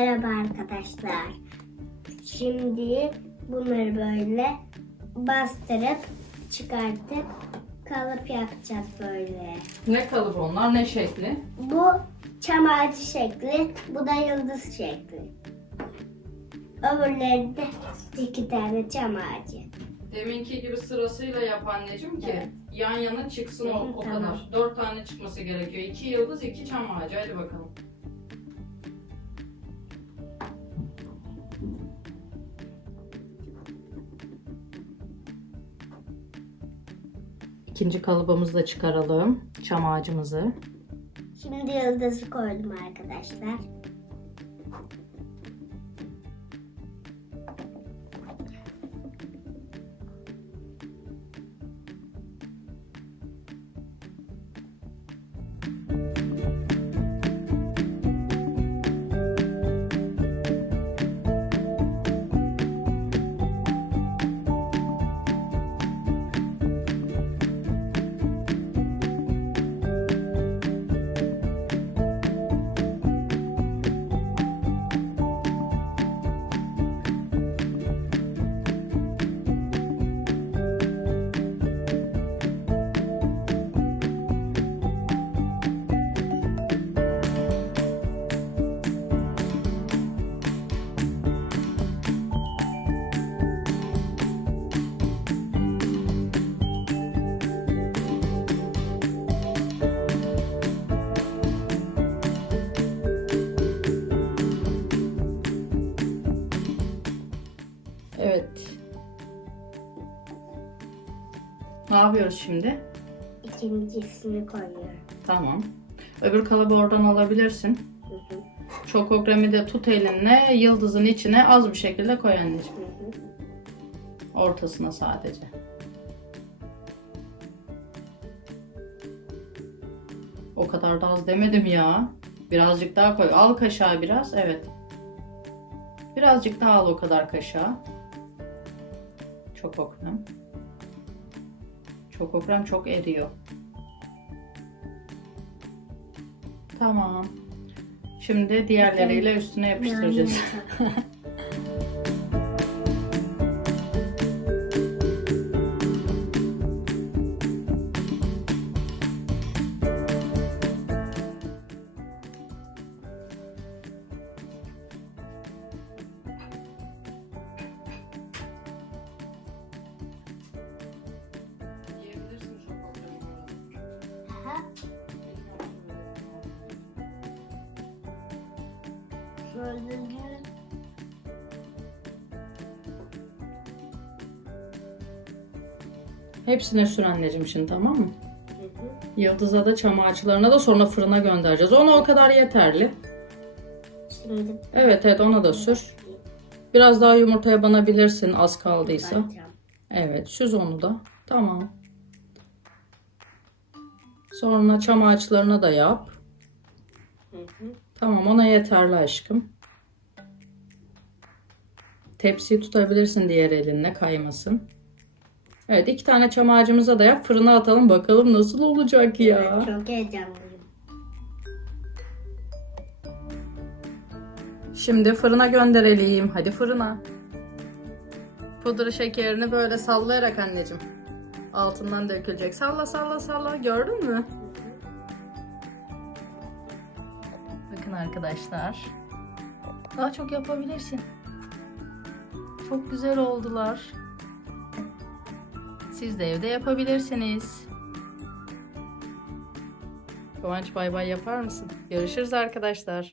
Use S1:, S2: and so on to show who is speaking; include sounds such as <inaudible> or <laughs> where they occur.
S1: arkadaşlar. Şimdi bunları böyle bastırıp çıkartıp kalıp yapacağız böyle.
S2: Ne kalıp onlar ne şekli?
S1: Bu çam ağacı şekli, bu da yıldız şekli. Öbürleri de iki tane çam ağacı.
S2: Deminki gibi sırasıyla yap anneciğim ki
S1: Evet.
S2: yan yana çıksın o, o
S1: Tamam.
S2: kadar. Dört tane çıkması gerekiyor. İki yıldız, iki çam ağacı. Hadi bakalım. İkinci kalıbımızı da çıkaralım. Çam ağacımızı.
S1: Şimdi yıldızı koydum arkadaşlar.
S2: Ne yapıyoruz şimdi?
S1: İkincisini koyuyorum.
S2: Tamam. Öbür kalıbı oradan alabilirsin.
S1: Hı
S2: de tut elinle yıldızın içine az bir şekilde koy anneciğim.
S1: hı hı.
S2: Ortasına sadece. O kadar da az demedim ya. Birazcık daha koy. Al kaşığa biraz. Evet. Birazcık daha al o kadar kaşığa. Çok okrem. Çok okrem çok eriyor. Tamam. Şimdi diğerleriyle üstüne yapıştıracağız. <laughs>
S1: Gördüğünüz
S2: Hepsine sür anneciğim şimdi tamam mı?
S1: Hı hı.
S2: Yıldız'a da çam ağaçlarına da sonra fırına göndereceğiz. Ona o kadar yeterli.
S1: Şimdi
S2: Evet evet ona da sür. Biraz daha yumurtaya banabilirsin az kaldıysa. Evet süz onu da. Tamam. Sonra çam ağaçlarına da yap.
S1: Hı hı.
S2: Tamam ona yeterli aşkım. Tepsiyi tutabilirsin diğer elinle kaymasın. Evet iki tane çam ağacımıza da yap. Fırına atalım bakalım nasıl olacak ya.
S1: Çok heyecanlıyım.
S2: Şimdi fırına gönderelim. Hadi fırına. Pudra şekerini böyle sallayarak anneciğim. Altından dökülecek. Salla salla salla. Gördün mü? Bakın arkadaşlar. Daha çok yapabilirsin. Çok güzel oldular. Siz de evde yapabilirsiniz. Kıvanç bay bay yapar mısın? Görüşürüz arkadaşlar.